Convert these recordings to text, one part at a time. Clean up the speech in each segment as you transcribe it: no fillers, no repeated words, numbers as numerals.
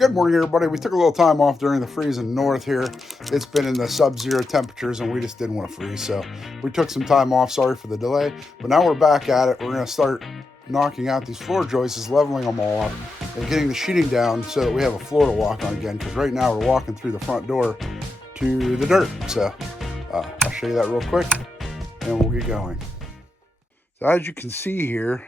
Good morning, everybody. We took a little time off during the freezing north here. It's been in the sub-zero temperatures, and we just didn't want to freeze, so we took some time off. Sorry for the delay, but now we're back at it. We're going to start knocking out these floor joists, leveling them all up, and getting the sheeting down so that we have a floor to walk on again, because right now we're walking through the front door to the dirt. So I'll show you that real quick, and we'll get going. So as you can see here,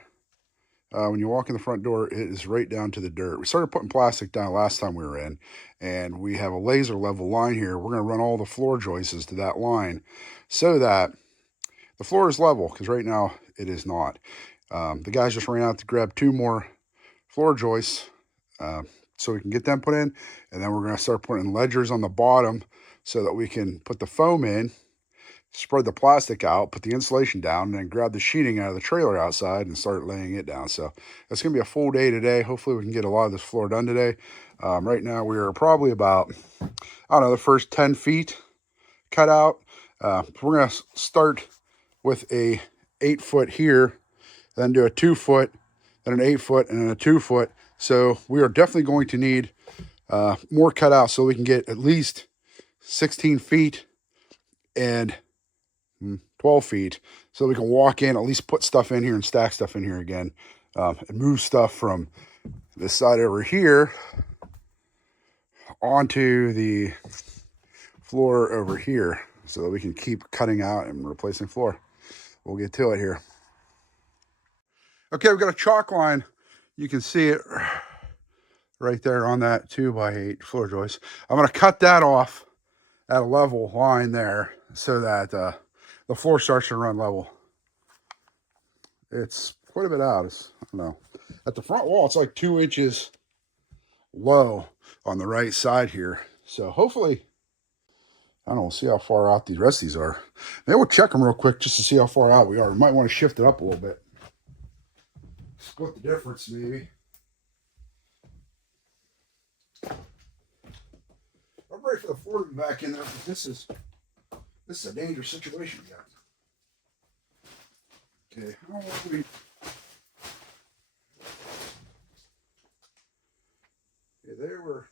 when you walk in the front door, it is right down to the dirt. We started putting plastic down last time we were in, and we have a laser level line here. We're going to run all the floor joists to that line so that the floor is level, because right now it is not. The guys just ran out to grab 2 more floor joists so we can get them put in, and then we're going to start putting ledgers on the bottom so that we can put the foam in, spread the plastic out, put the insulation down, and then grab the sheeting out of the trailer outside and start laying it down. So it's going to be a full day today. Hopefully we can get a lot of this floor done today. Right now we are probably about, I don't know, the first 10 feet cut out. We're going to start with a 8-foot here, then do a 2-foot, then an 8-foot, and then a 2-foot. So we are definitely going to need more cut out so we can get at least 16 feet and 12 feet so we can walk in, at least put stuff in here and stack stuff in here again, and move stuff from this side over here onto the floor over here so that we can keep cutting out and replacing floor. We'll get to it here. Okay, we've got a chalk line. You can see it right there on that 2x8 floor joist. I'm going to cut that off at a level line there so that the floor starts to run level. It's quite a bit out. I don't know. At the front wall, it's like 2 inches low on the right side here. So hopefully, I don't know, we'll see how far out the rest of these are. Maybe we'll check them real quick just to see how far out we are. We might want to shift it up a little bit. Split the difference, maybe. I'm ready for the floor to be back in there, but this is a dangerous situation we got. Okay, how long do we? Okay, there were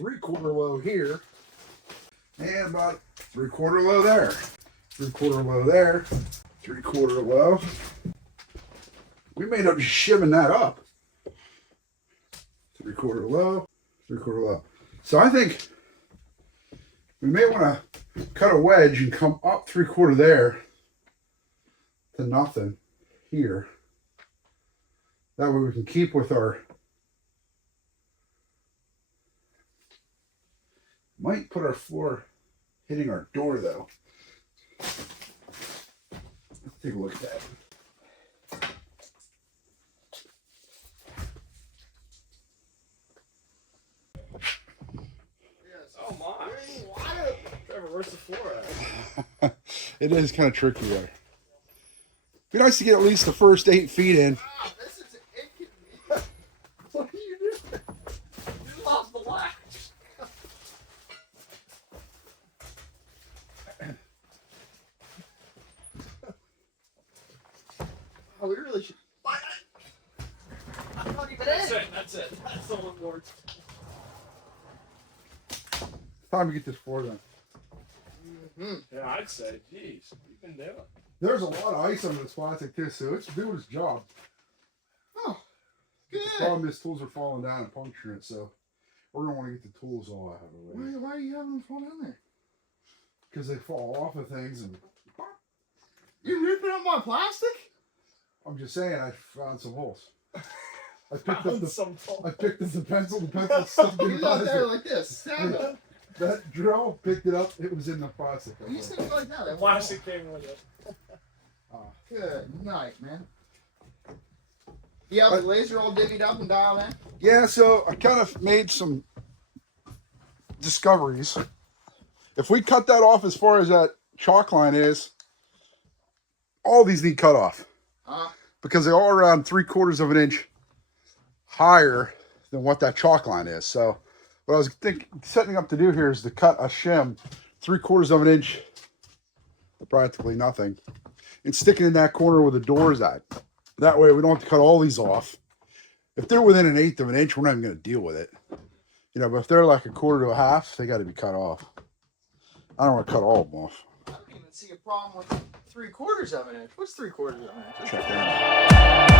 3/4 low here, and about 3/4 low there. 3/4 low there. 3/4 low. We may end up just shimming that up. 3/4 low. 3/4 low. So I think we may want to cut a wedge and come up 3/4 there to nothing here. That way we can keep with our, might put our floor hitting our door though. Let's take a look at that. Oh my. Trevor, where's the floor at? It is kind of tricky there. Be nice to get at least the first 8 feet in. Wow, this is icky. What are you doing? You lost the latch. Oh, we really should. I'm not even in. That's it. That's the one word. Time to get this floor done. Yeah, I'd say, geez, what have you been doing? There's a lot of ice under this plastic too, so it's doing its job. Oh, good. The problem is tools are falling down and puncturing it, so we're gonna want to get the tools all out of the way. Why are you having them fall down there? Because they fall off of things, and You ripping up my plastic? I'm just saying, I found some holes. I picked up the pencil. The pencil stuck in You the got there plastic. like this. Stand up. That drill picked it up. It was in the plastic. You stand like that. The plastic came with it. Good night, man. You have the laser all divvied up and dialed in? Yeah, so I kind of made some discoveries. If we cut that off as far as that chalk line is, all these need cut off. Because they are around 3/4 of an inch higher than what that chalk line is. So what I was setting up to do here is to cut a shim 3/4 of an inch, practically nothing, and stick it in that corner where the door's at. That way we don't have to cut all these off. If they're within 1/8 of an inch, we're not even going to deal with it. You know, but if they're like a quarter to a half, they got to be cut off. I don't want to cut all of them off. I don't even see a problem with 3/4 of an inch. What's 3/4 of an inch? Check that out.